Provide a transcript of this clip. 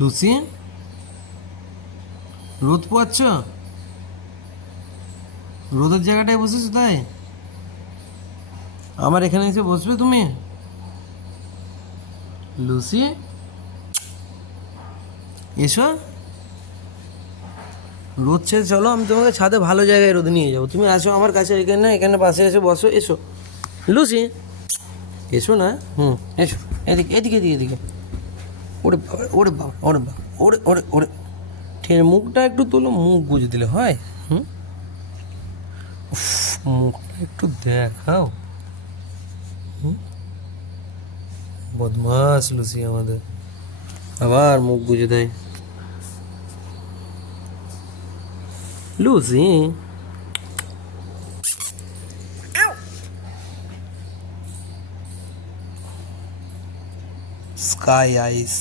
Lucy, রোদ পোয়াচ্ছ? রোদের জায়গাটায় বসেছো তাই? আমার এখানে এসে বসবে তুমি? লুসি, এসো। রোদ ছেড়ে চলো, আমি তোমাকে ছাদে ভালো জায়গায় রোদে নিয়ে যাবো। তুমি আসো আমার কাছে, এখানে এখানে পাশে এসে বসো, এসো। লুসি, এসো না। এসো। এদিকে এদিকে এদিকে এদিকে। ওরে বাবা, ওরে বাবা, ওরে বাবা, ওরে ওরে ওরে। ঠিক আছে, মুখটা একটু তোলো, মুখ গুজে দিলে হয়? উফ, মুখটা একটু দেখাও। বদমাস লুসি আমাদের, আবার মুখ গুজে দেয়। লুসি, স্কাই আইস।